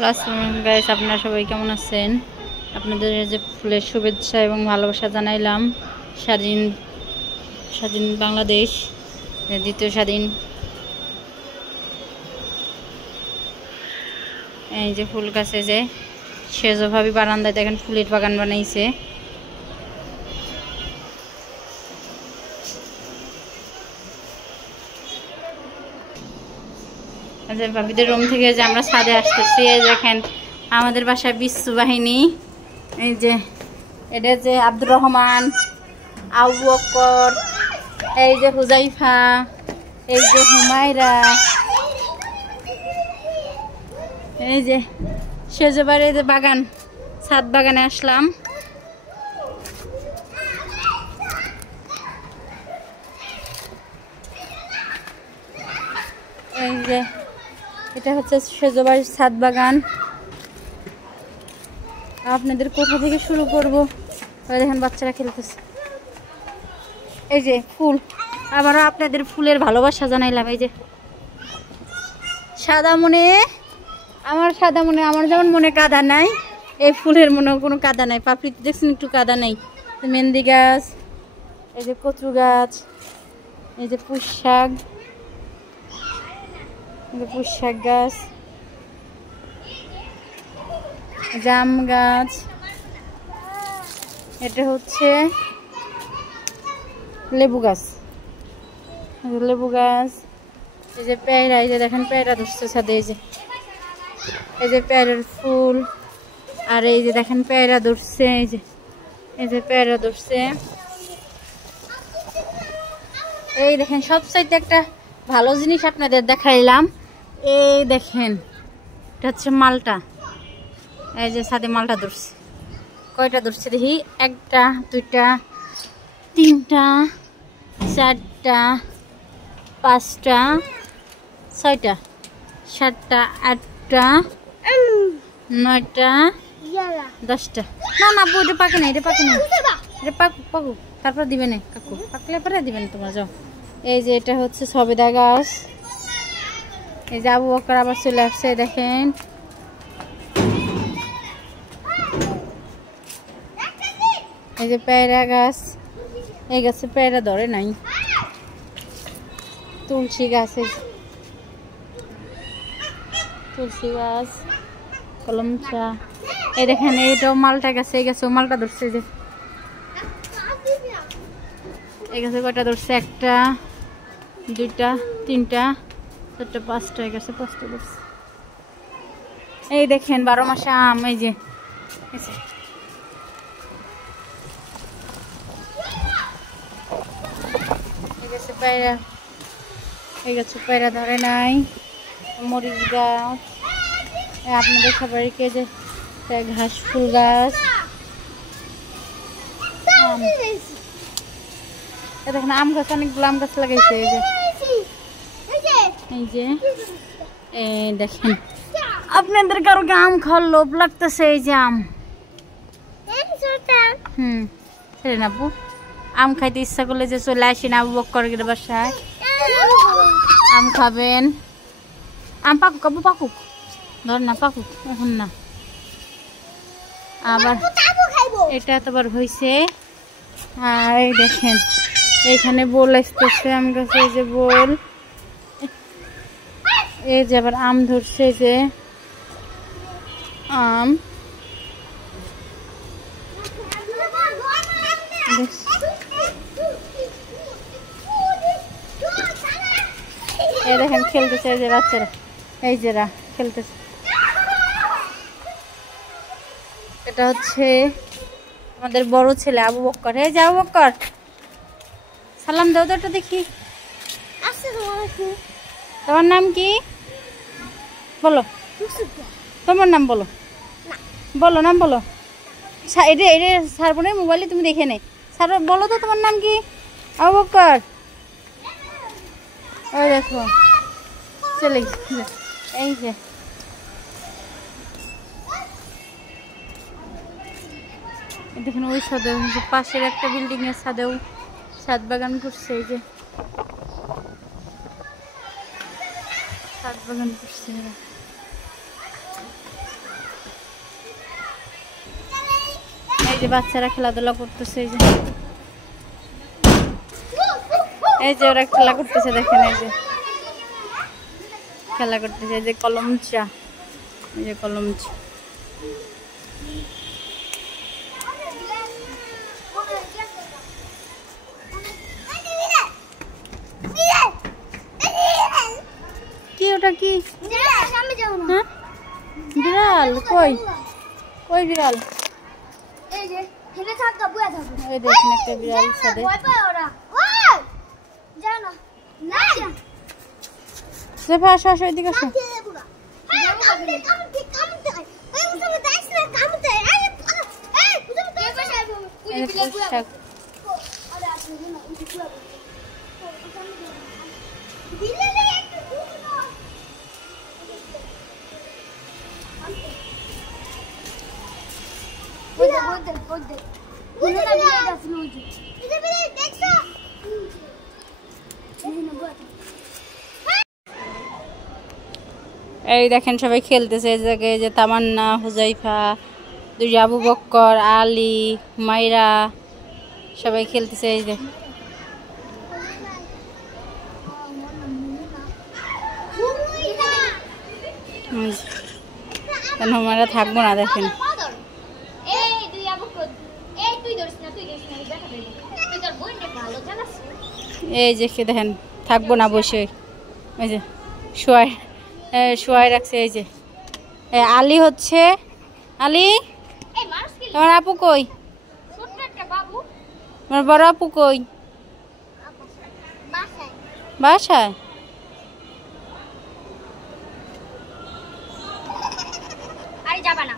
Guys, আপনারা সবাই কেমন আছেন? আপনাদের যে ফুলের শুভেচ্ছা এবং ভালোবাসা জানাইলাম। স্বাধীন স্বাধীন বাংলাদেশ, দ্বিতীয় স্বাধীন। এই যে ফুল গাছে যে সেজভাবে বারান্দায় দেখেন ফুলের বাগান বানাইছে। ভাবিদের রুম থেকে যে আমরা ছাদে আসতেছি, এই দেখেন আমাদের বাসায় বিশ্ব বাহিনী। এই যে এটা যে আব্দুর রহমান, আবু বকর, এই যে হুজাইফা, এই যে হুমায়রা, এই যে সেজবারে যে বাগান, ছাদ বাগানে আসলাম। এই যে এটা হচ্ছে সেজবাড়ির ছাদ বাগান। আপনাদের কোথা থেকে শুরু করব? দেখেন বাচ্চারা খেলতেছে। এই যে ফুল, আবারও আপনাদের ফুলের ভালোবাসা জানাইলাম। এই যে সাদা মনে, আমার সাদা মনে, আমার যেমন মনে কাদা নাই, এই ফুলের মনেও কোনো কাদা নাই। পাপড়িতে দেখছেন একটু কাদা নেই। মেহেন্দি গাছ, এই যে কচু গাছ, এই যে পুঁই শাক, পুঁই শাক গাছ, জাম গাছ, এটা হচ্ছে লেবু গাছ, লেবু গাছ, এই যে পেয়ারা, এই যে দেখেন পেয়ারা ধরছে ছাদে। এই যে পেয়ারার ফুল, আর এই যে দেখেন পেয়ারা ধরছে। এই যে পেয়ারা ধরছে। এই দেখেন সবচাইতে একটা ভালো জিনিস আপনাদের দেখাইলাম। এই দেখেন এটা হচ্ছে মালটা। এই যে ছাদে মালটা ধরছে। কয়টা ধরছে দেখি? একটা, দুইটা, তিনটা, চারটা, পাঁচটা, ছয়টা, সাতটা, আটটা, নয়টা, 10টা। না না আপু, এটা পাকে না, এটা পাকে না, এটা পাকুক তারপর দিবেন। কাকু পাকলে পরে দিবেন তোমরা, যাও। এই যে এটা হচ্ছে সবেদা গাছ। এই যে আবু বকর আবার চলে আসছে, দেখেন। এই যে পেয়ারা গাছ, এই গাছে পেয়ারা ধরে নাই। তুলসী গাছ, তুলসী গাছ, কলম চা। এই দেখেন এইটাও মালটা গাছে, এই গাছেও মালটা ধরছে। যে এই গাছে কয়টা ধরছে? একটা, দুইটা, তিনটা, চারটা, পাঁচটা। এই গাছে 5টা ধরছে। এই দেখেন 12 মাসে আম। এই যে এই গাছে পেয়ারা, এই গাছে পেয়ারা ধরে নাই। মরিচ গাছ, আপনাদের সবাইকে যে ঘাস ফুল গাছ, দেখেন আম গাছ, অনেকগুলো আম গাছ লাগাইছে। এই যে এই যে দেখেন আপনাদের কারো আম খাওয়ার লোভ লাগতেছে। এই যে আম, না আপু, আম খাইতে ইচ্ছা করলে যে চলে আসেন আবু বকরের বাসায়, আম খাবেন। আম পাকুক আপু, পাকুক, ধর না, পাকুক এখন না। আবার এটা এতবার হয়েছে। আর এই দেখেন এইখানে বোল আসতেছে আম গাছে। এই যে বোল, এই যে আবার আম ধরছে। যে আম, এই দেখেন খেলতেছে। এই যে বাচ্চারা, এই যে খেলতেছে। এটা হচ্ছে আমাদের বড় ছেলে আবু বকর। এই যে আবু বকর, সালাম দাও তো, এটা দেখি। তোমার নাম কি বলো? তোমার নাম বলো, বলো নাম বলো। এটা এটা ছাড়বো না মোবাইলে, তুমি দেখে নে। স্যার বলো তো তোমার নাম কি? আবু বকর। ওই দেখো চলে গেছে। এই যে দেখেন ওই ছাদেও, পাশের একটা বিল্ডিং এর ছাদেও ছাদ বাগান করছে। এই যে ছাদ বাগান করছে। যে বাচ্চারা খেলাধুলা করতেছে, এই যে ওরা খেলা করতেছে, দেখেন এই যে খেলা করতেছে, এই যে কলমচা, এই যে কলমচা। কি ওটা কি? হ্যাঁ বিড়াল? কই কই বিড়াল? এই দেখেন একটা বিড়াল সাথে। সেফা আসো আসো, এদিকে আসো। এই দেখেন সবাই খেলতেছে এই জায়গায়, যে তামান্না, হুজাইফা, দুই আবু বক্কর, আলী, মাইরা সবাই খেলতেছে। এই যে কেন আমরা থাকবো না, দেখেন এই যে দেখেন থাকবো না বসে, এই যে শোয়াই রাখছে। এই যে আলী হচ্ছে, আলী তোমার আপু কই? তোমার বড় আপু কই? বাসায়? আরে যাবা না।